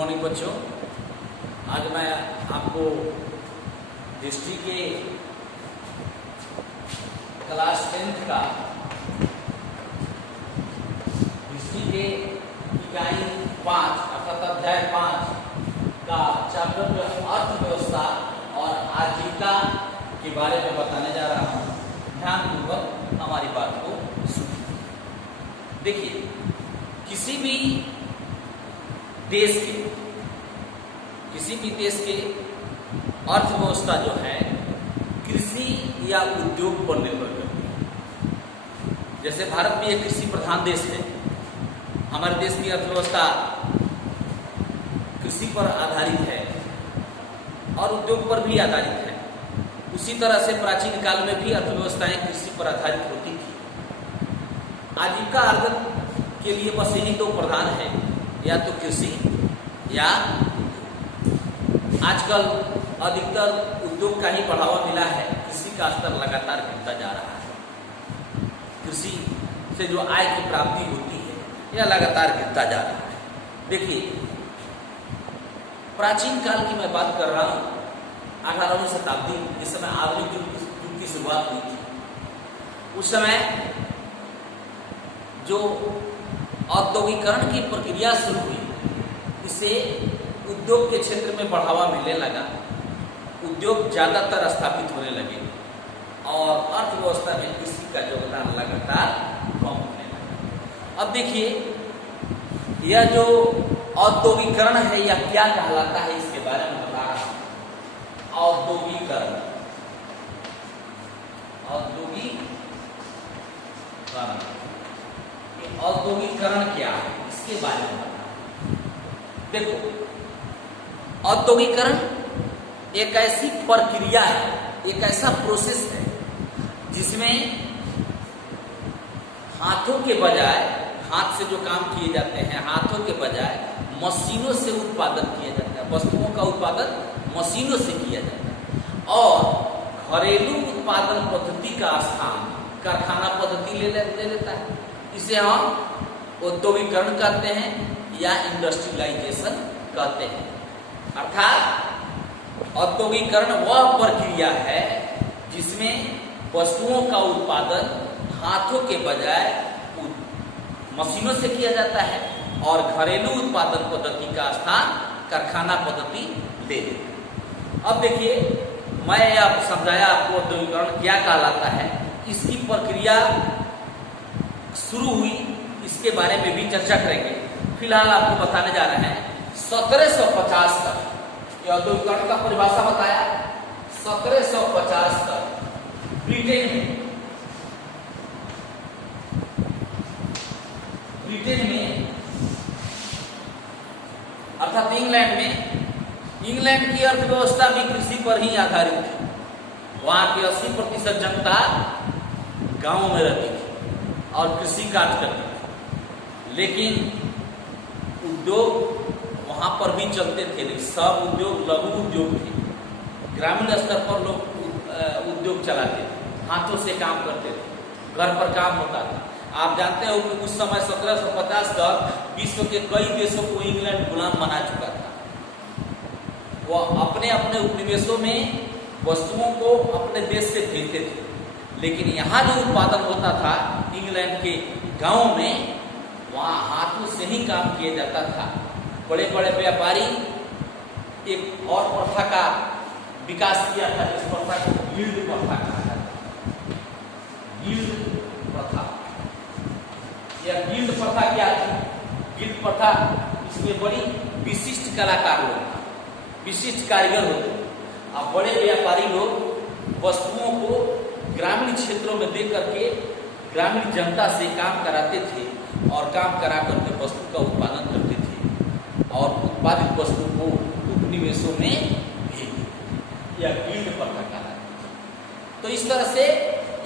Morning बच्चों, आज मैं आपको हिस्ट्री के क्लास 10th का हिस्ट्री के इकाई 5 अर्थात अध्याय 5 का चैप्टर जो अर्थव्यवस्था और आजीविका के बारे में बताने जा रहा हूँ। ध्यानपूर्वक हमारी बात को सुनिए। देखिए, किसी भी देश के अर्थव्यवस्था जो है कृषि या उद्योग पर निर्भर करती है। जैसे भारत भी एक कृषि प्रधान देश है, हमारे देश की अर्थव्यवस्था कृषि पर आधारित है और उद्योग पर भी आधारित है। उसी तरह से प्राचीन काल में भी अर्थव्यवस्थाएं कृषि पर आधारित होती थी। आजीविका अर्जन के लिए बस यही दो प्रधान है, या तो कृषि या आजकल अधिकतर उद्योग का ही बढ़ावा मिला है। कृषि का स्तर लगातार गिरता जा रहा है। कृषि से जो आय की प्राप्ति होती है यह लगातार गिरता जा रहा है। देखिए, प्राचीन काल की मैं बात कर रहा हूँ, 18वीं शताब्दी, इस समय आधुनिक युग की शुरुआत हुई थी। उस समय जो औद्योगिकरण की प्रक्रिया शुरू हुई, इससे उद्योग के क्षेत्र में बढ़ावा मिलने लगा। उद्योग ज्यादातर स्थापित होने लगे और अर्थव्यवस्था में कृषि का योगदान लगातार कम होने लगा। अब देखिए, यह जो औद्योगिकरण है यह क्या कहलाता है, इसके बारे में बता रहा हूं। औद्योगिकरण औद्योगिकरण क्या है, इसके बारे में बता। देखो, औद्योगिकरण एक ऐसी प्रक्रिया है, एक ऐसा प्रोसेस है जिसमें हाथों के बजाय, हाथ से जो काम किए जाते हैं, हाथों के बजाय मशीनों से उत्पादन किया जाता है। वस्तुओं का उत्पादन मशीनों से किया जाता है और घरेलू उत्पादन पद्धति का स्थान कारखाना पद्धति ले लेता है। इसे हम औद्योगिकरण कहते हैं या इंडस्ट्रियलाइजेशन कहते हैं। अर्थात औद्योगिकरण वह प्रक्रिया है जिसमें वस्तुओं का उत्पादन हाथों के बजाय मशीनों से किया जाता है और घरेलू उत्पादन पद्धति का स्थान कारखाना पद्धति ले लेता है। अब देखिए, मैं अब समझाया आपको औद्योगिकरण क्या कहलाता है, इसकी प्रक्रिया शुरू हुई, इसके बारे में भी चर्चा करेंगे। फिलहाल आपको बताने जा रहे हैं 1750 तक यह औद्योगिकरण का परिभाषा बताया। 1750 तक ब्रिटेन में अर्थात इंग्लैंड की अर्थव्यवस्था भी कृषि पर ही आधारित थी। वहां की 80% जनता गांवों में रहती थी और कृषि कार्य करती थी, लेकिन उद्योग वहां पर भी चलते थे। लेकिन सब उद्योग लघु उद्योग थे। ग्रामीण स्तर पर लोग उद्योग चलाते थे, हाथों से काम करते थे, घर पर काम होता था। आप जानते हो कि उस समय 1750 तक विश्व के कई देशों को इंग्लैंड गुलाम बना चुका था। वह अपने अपने उपनिवेशों में वस्तुओं को अपने देश से भेजते थे, लेकिन यहाँ जो उत्पादन होता था इंग्लैंड के गांवों में, वहाँ हाथों से ही काम किया जाता था। बड़े बड़े व्यापारी एक और प्रथा का विकास किया था, इस प्रथा को गिल्ड प्रथा कहा जाता है। गिल्ड प्रथा, यह गिल्ड प्रथा क्या थी? गिल्ड प्रथा, इसमें बड़ी विशिष्ट कलाकार लोग, विशिष्ट कारीगर होते और बड़े व्यापारी लोग वस्तुओं को ग्रामीण क्षेत्रों में दे करके ग्रामीण जनता से काम कराते थे और काम करा करके वस्तु का उत्पादन करते थे और उत्पादित वस्तु को उपनिवेशों में भेजते। यह गिल्ड प्रथा कहलाती है। तो इस तरह से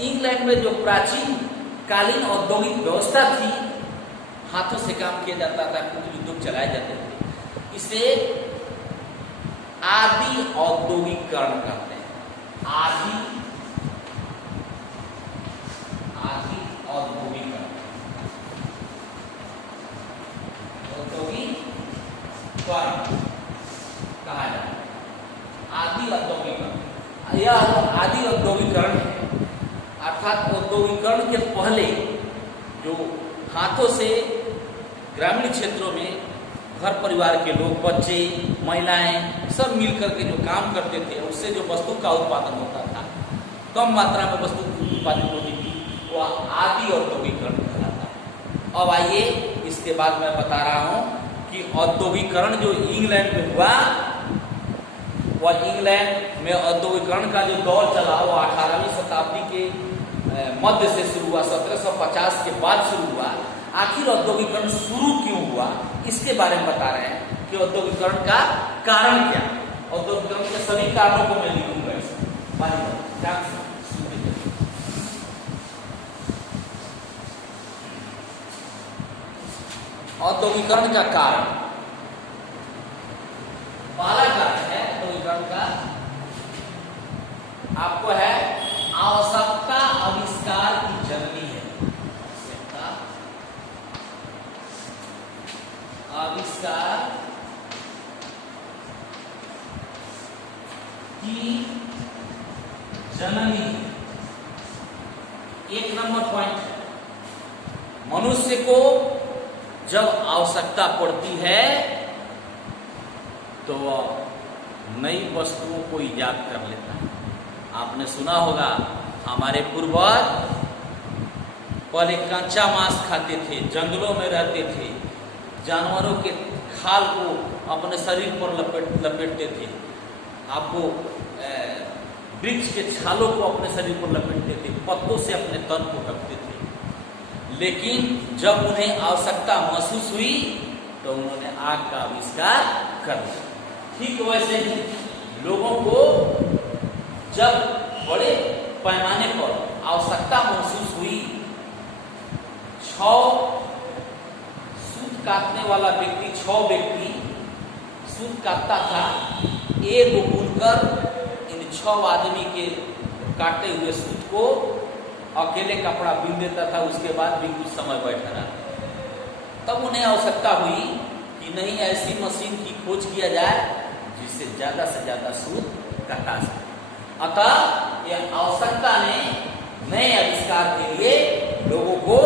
इंग्लैंड में जो प्राचीन कालीन औद्योगिक व्यवस्था थी, हाथों से काम किया जाता था, कुछ उद्योग चलाए जाते थे, इसे आदि औद्योगिकरण कहते हैं। आदि औद्योगिकरण, औद्योगिक कहा जाता है। आदि औद्योगिकरण, यह आदि औद्योगिकरण है, अर्थात औद्योगिकरण के पहले जो हाथों से ग्रामीण क्षेत्रों में घर परिवार के लोग, बच्चे, महिलाएं सब मिलकर के जो काम करते थे, उससे जो वस्तु का उत्पादन होता था, कम मात्रा में वस्तु उत्पादित होती थी, वह आदि औद्योगिकरण कहलाता है। अब आइए इसके बाद मैं बता रहा हूं कि औद्योगिकरण जो इंग्लैंड में हुआ, वह इंग्लैंड में औद्योगिकरण का जो दौर चला वो 18वीं शताब्दी के मध्य से शुरू हुआ, 1750 के बाद शुरू हुआ। आखिर औद्योगिकरण शुरू क्यों हुआ, इसके बारे में बता रहे हैं कि औद्योगिकरण का कारण क्या। औद्योगिकरण के सभी कारणों को मैं लिखूंगा इसमें। औद्योगिकरण का कारण, पहला कारण है औद्योगिकरण का, आपको है आवश्यकता आविष्कार की जननी है। आवश्यकता आविष्कार की जननी, एक नंबर पॉइंट है। मनुष्य को जब आवश्यकता पड़ती है तो वह नई वस्तुओं को ईजाद कर लेता है। आपने सुना होगा हमारे पूर्वज पहले कच्चा मांस खाते थे, जंगलों में रहते थे, जानवरों के खाल को अपने शरीर पर लपेटते थे, आपको वृक्ष के छालों को अपने शरीर पर लपेटते थे, पत्तों से अपने तन को ढकते थे। लेकिन जब उन्हें आवश्यकता महसूस हुई तो उन्होंने आग का आविष्कार कर दिया। ठीक वैसे ही लोगों को जब बड़े पैमाने पर आवश्यकता महसूस हुई, 6 सूत काटने वाला व्यक्ति, 6 व्यक्ति सूत काटता था, एक बुनकर इन 6 आदमी के काटे हुए सूत को अकेले कपड़ा बिन देता था, उसके बाद भी कुछ समय बैठा रहा। तब उन्हें आवश्यकता हुई कि नहीं, ऐसी मशीन की खोज किया जाए जिससे ज्यादा से ज्यादा सूत काटा सके। अतः यह आवश्यकता ने नए आविष्कार के लिए लोगों को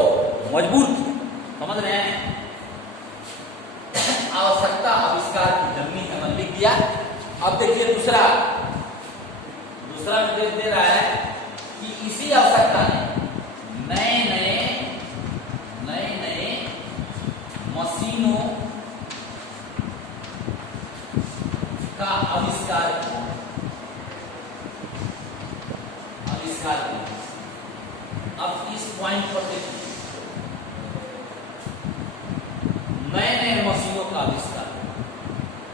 मजबूर किया। समझ रहे हैं? आवश्यकता आविष्कार की जननी है, मैंने लिख दिया। अब देखिए दूसरा निर्देश दे रहा है कि इसी आवश्यकता ने नए नए मशीनों का आविष्कार किया। अब इस पॉइंट पर देखिए, नए मशीनों का आविष्कार,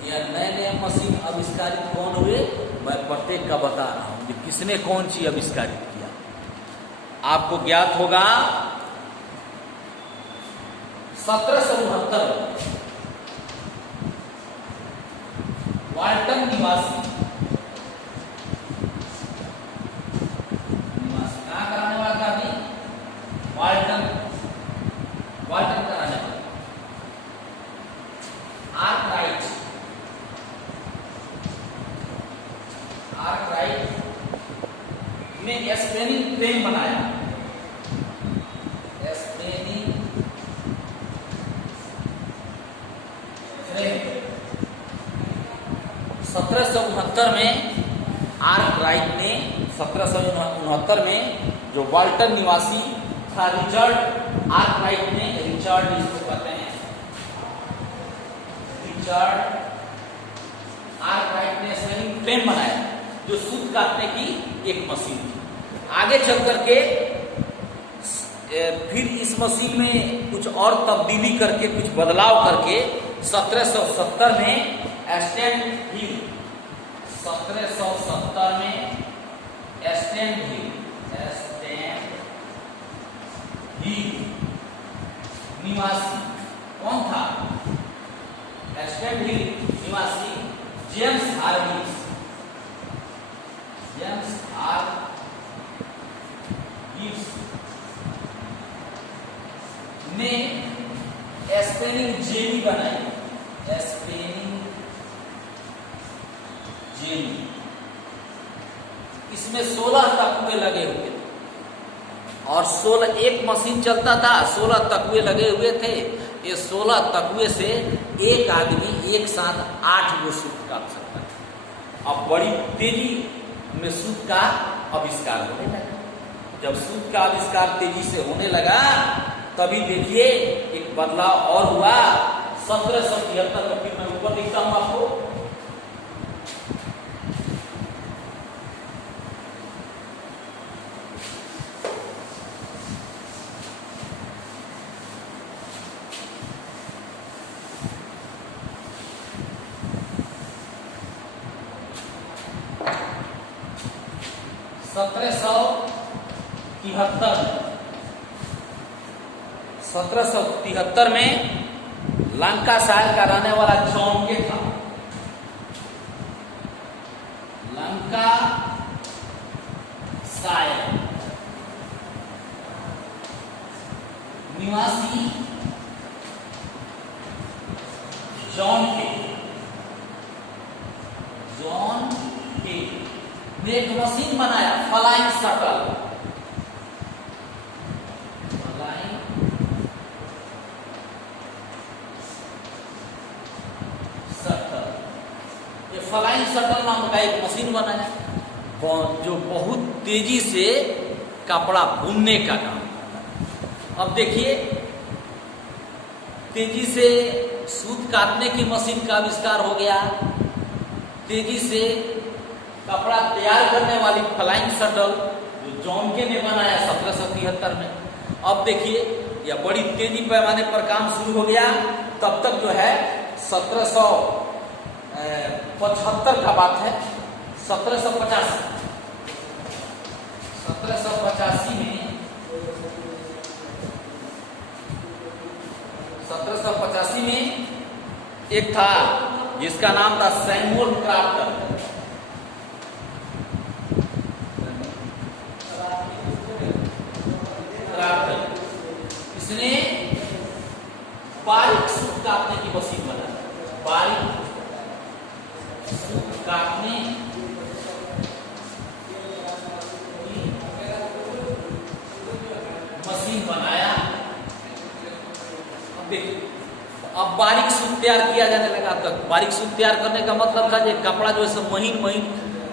या नए मशीन आविष्कारित कौन हुए, मैं प्रत्येक का बता रहा हूं कि किसने कौन चीज आविष्कारित किया। आपको ज्ञात होगा 1769 वाल्टन निवासी कहां का रहने वाला था? अभी वाल्टन का रहने वाला आर्कराइट ने स्पेनिंग फ्रेम बनाया। स्पेनिंग फ्रेम 1769 में आर्कराइट ने 1769 में जो वाल्टन निवासी था रिचर्ड आर्कराइट ने, रिचर्ड इसको कहते हैं, रिचर्ड आर्कराइट ने स्पेनिंग फ्रेम बनाया जो सूत काटने की एक मशीन थी। आगे चल करके फिर इस मशीन में कुछ और तब्दीली करके, कुछ बदलाव करके 1770 में स्टैंड हिल, 1770 में स्टैंड हिल निवासी कौन था? स्टैंड हिल निवासी जेम्स हार्विस, जेम्स हार्विस ने स्पेनिंग जेनी बनाई। Spinning jenny. इसमें 16 तकवे लगे हुए थे और 16 एक मशीन चलता था, 16 तकवे लगे हुए थे। ये 16 तकवे से एक आदमी एक साथ 8 गो सूत काट सकता है। अब बड़ी तेजी में सूत का आविष्कार होने लगा। जब सूत का आविष्कार तेजी से होने लगा तभी देखिए एक बदलाव और हुआ। 1773 में, फिर मैं ऊपर लिखता हूं आपको, सत्रह सौ तिहत्तर में लंकाशायर का रहने वाला जॉन के था। लंकाशायर निवासी जॉन के ने एक मशीन बनाया, फ्लाइंग शटल। फ्लाइंग शटल नाम का एक मशीन बनाया जो बहुत तेजी से कपड़ा बुनने का काम करता। अब देखिए तेजी से सूत काटने की मशीन का आविष्कार हो गया, तेजी से कपड़ा तैयार करने वाली फ्लाइंग शटल जो जॉनके ने बनाया 1773 में। अब देखिए यह बड़ी तेजी पैमाने पर काम शुरू हो गया। तब तक जो है 1775 का बात है, 1785 में एक था जिसका नाम था सैमुअल क्राफ्टन। इसने बारीक सूत काटने की मशीन बनाई, बारीक सूत काटने मशीन बनाया। अब देखिए अब बारीक सूत तैयार किया जाने लगा। तक बारीक सूत तैयार करने का मतलब था कि कपड़ा जो है महीन महीन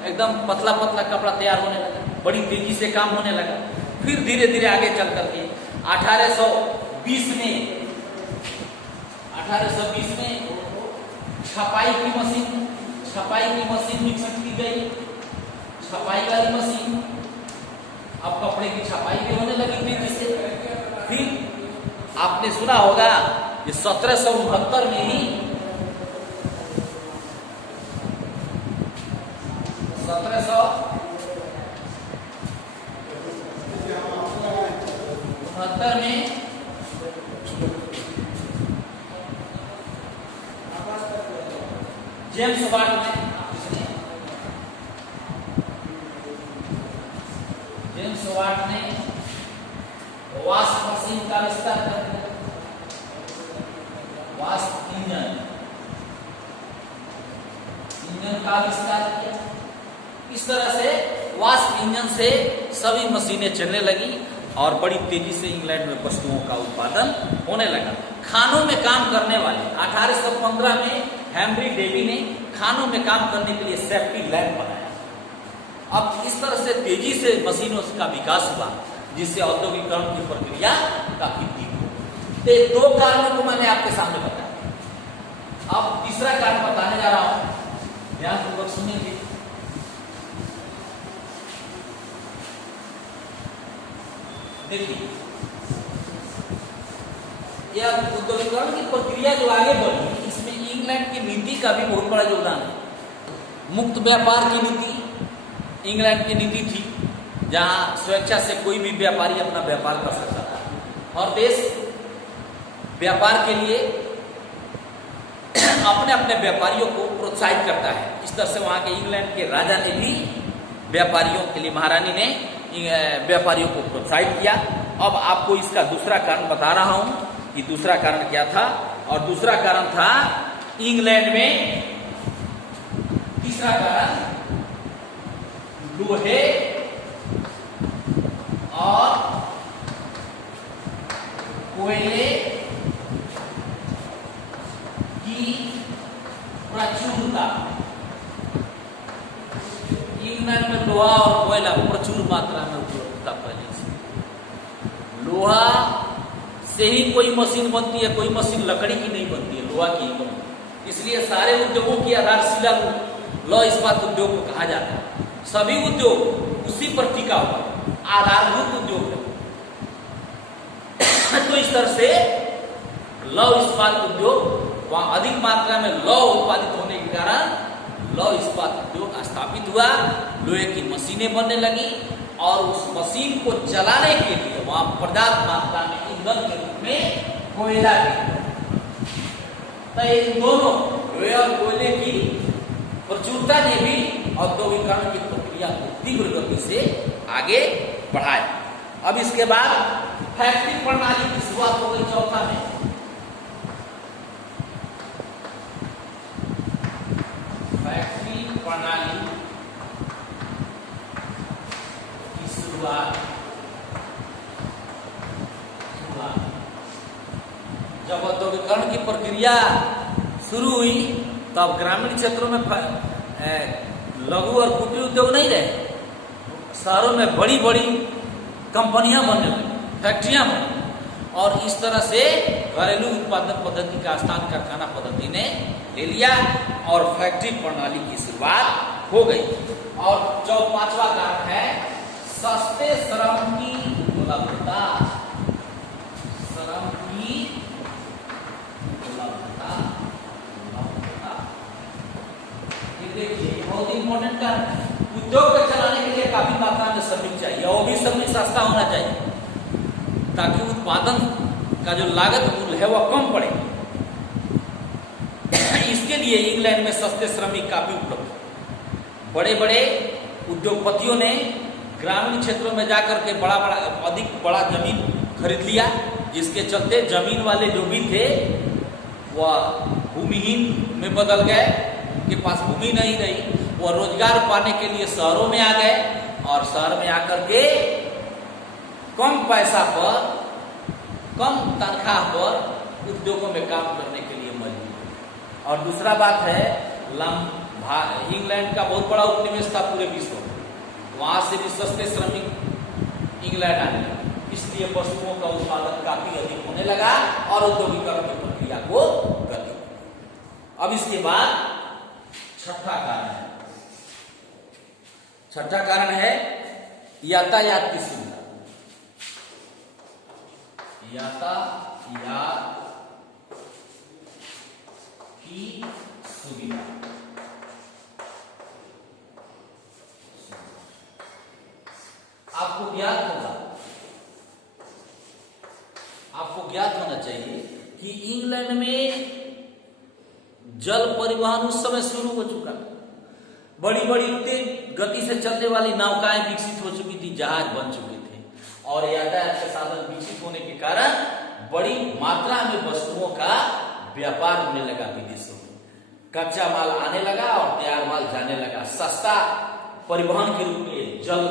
एकदम पतला पतला कपड़ा तैयार होने लगा, बड़ी तेजी से काम होने लगा। फिर धीरे धीरे आगे चल करके 1820 में छपाई की मशीन विकसित की गई, छपाई वाली मशीन। अब कपड़े की छपाई भी होने लगी तेजी से। फिर आपने सुना होगा कि 1769 में ही 1769 में जेम्स वाट ने वास्प मशीन का आविष्कार कर दिया, वास्प इंजन का आविष्कार किया। इस तरह से वास्प इंजन से सभी मशीनें चलने लगी और बड़ी तेजी से इंग्लैंड में वस्तुओं का उत्पादन होने लगा। खानों में काम करने वाले 1815 में हेनरी डेवी ने खानों में काम करने के लिए सेफ्टी लैंप बनाया। अब इस तरह से तेजी से मशीनों का विकास हुआ जिससे औद्योगिकरण की प्रक्रिया काफी तीव्र हो। ये 2 कारणों को मैंने आपके सामने बताया। अब तीसरा कारण बताने जा रहा हूं, ध्यानपूर्वक सुनिए। देखिए यह औद्योगिकरण की प्रक्रिया जो आगे बढ़ी, इसमें इंग्लैंड की नीति का भी बहुत बड़ा योगदान है। मुक्त व्यापार की नीति इंग्लैंड की नीति थी, जहां स्वेच्छा से कोई भी व्यापारी अपना व्यापार कर सकता था और देश व्यापार के लिए अपने अपने व्यापारियों को प्रोत्साहित करता है। इस तरह से वहां के इंग्लैंड के राजा ने भी व्यापारियों के लिए, महारानी ने व्यापारियों को प्रोत्साहित किया। अब आपको इसका दूसरा कारण बता रहा हूं कि दूसरा कारण क्या था। और दूसरा कारण था इंग्लैंड में तीसरा कारण लोहे और कोयले की प्रचुरता। इंग्लैंड में लोहा और कोयला प्रचुर मात्रा में उपलब्ध था पहले से। लोहा से ही कोई मशीन बनती है, कोई मशीन लकड़ी की नहीं बनती है, लोहा की ही बनती है। इसलिए सारे उद्योगों की आधारशिला लौह इस्पात उद्योग को कहा जाता है। सभी उद्योग उसी पर टिका हुआ आधारभूत उद्योग है। तो इस तरह से लौह इस्पात उद्योग वहां अधिक मात्रा में लौह उत्पादित होने के कारण लौह इस्पात उद्योग स्थापित हुआ। लोहे की मशीनें बनने लगी और उस मशीन को चलाने के लिए वहां पर्याप्त मात्रा में ईंधन के रूप में कोयला की। तो इन दोनों लोहे और कोयले की प्रचुरता ने भी औद्योगिकरण की प्रक्रिया को तीव्र गति से आगे बढ़ाया। अब इसके बाद फैक्ट्री प्रणाली की शुरुआत हो गई चौथा में। फैक्ट्री प्रणाली की शुरुआत जब औद्योगिकरण की प्रक्रिया शुरू हुई तब ग्रामीण क्षेत्रों में लघु और कुटीर उद्योग नहीं रहे। शहरों में बड़ी बड़ी कंपनियां बनने लगी, फैक्ट्रियां बनी और इस तरह से घरेलू उत्पादन पद्धति का स्थान कारखाना पद्धति ने ले लिया और फैक्ट्री प्रणाली की शुरुआत हो गई। और जो पांचवा कारण है सस्ते श्रम की उपलब्धता। श्रम की उपलब्धता देखिए बहुत इंपॉर्टेंट कारण है। उद्योग को चलाने के लिए काफी मात्रा में श्रमिक चाहिए और भी श्रमिक सस्ता होना चाहिए ताकि उत्पादन का जो लागत मूल्य है वह कम पड़े। इसके लिए इंग्लैंड में सस्ते श्रमिक काफी उपलब्ध। बड़े बड़े उद्योगपतियों ने ग्रामीण क्षेत्रों में जाकर के अधिक बड़ा जमीन खरीद लिया, जिसके चलते जमीन वाले जो भी थे वह भूमिहीन में बदल गए। उनके पास भूमि नहीं रही, वह रोजगार पाने के लिए शहरों में आ गए और शहर में आकर के कम पैसा पर, कम तनख्वाह पर उद्योगों में काम करने के लिए मजबूर। और दूसरा बात है इंग्लैंड का बहुत बड़ा उपनिवेश था पूरे विश्व में, वहां से भी सस्ते श्रमिक इंग्लैंड आने लगे, इसलिए वस्तुओं का उत्पादन काफी अधिक होने लगा और औद्योगिकरण की प्रक्रिया को गति। अब इसके बाद छठा कारण है यातायात की सुविधा। यातायात की सुविधा आपको ज्ञात होना चाहिए कि इंग्लैंड में जल परिवहन उस समय शुरू हो चुका। बड़ी बड़ी तेज गति से चलने वाली नौकाएं विकसित हो चुकी थी, जहाज बन चुके थे और यातायात के साधन विकसित होने के कारण बड़ी मात्रा में वस्तुओं का व्यापार होने लगा विदेशों में। कच्चा माल आने लगा और तैयार माल जाने लगा। सस्ता परिवहन के रूप में जल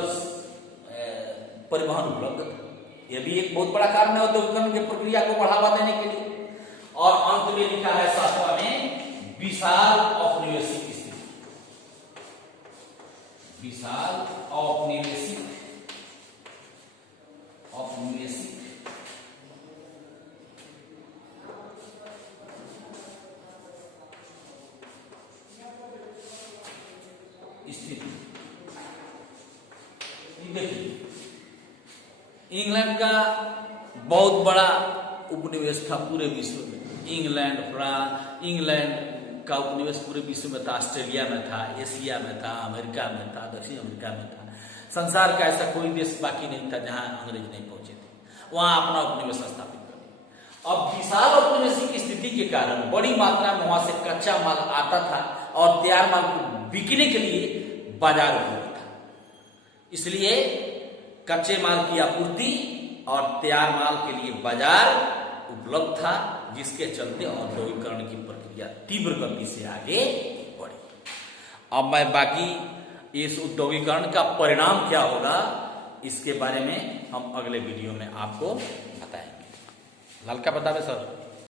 परिवहन उपलब्ध था। यह भी एक बहुत बड़ा कारण है औद्योगिकरण की प्रक्रिया को बढ़ावा देने के लिए। और अंत में लिखा है सातवां में विशाल औपनिवेशिक स्थिति। विशाल औपनिवेशिक स्थिति। देखिए इंग्लैंड का बहुत बड़ा उपनिवेश था पूरे विश्व में। इंग्लैंड का उपनिवेश पूरे विश्व में था। ऑस्ट्रेलिया में था, एशिया में था, अमेरिका में था, दक्षिण अमेरिका में था। संसार का ऐसा कोई देश बाकी नहीं था जहां अंग्रेज नहीं पहुंचे थे, वहां अपना उपनिवेश स्थापित कर दिया। अब विशाल औपनिवेशिक स्थिति के कारण बड़ी मात्रा में वहां से कच्चा माल आता था और तैयार माल को बिकने के लिए बाजार उपलब्ध था। इसलिए कच्चे माल की आपूर्ति और तैयार माल के लिए बाजार उपलब्ध था, जिसके चलते औद्योगिकरण की प्रक्रिया तीव्र गति से आगे बढ़ी। अब मैं बाकी इस औद्योगिकरण का परिणाम क्या होगा इसके बारे में हम अगले वीडियो में आपको बताएंगे। लाल क्या बतावे सर?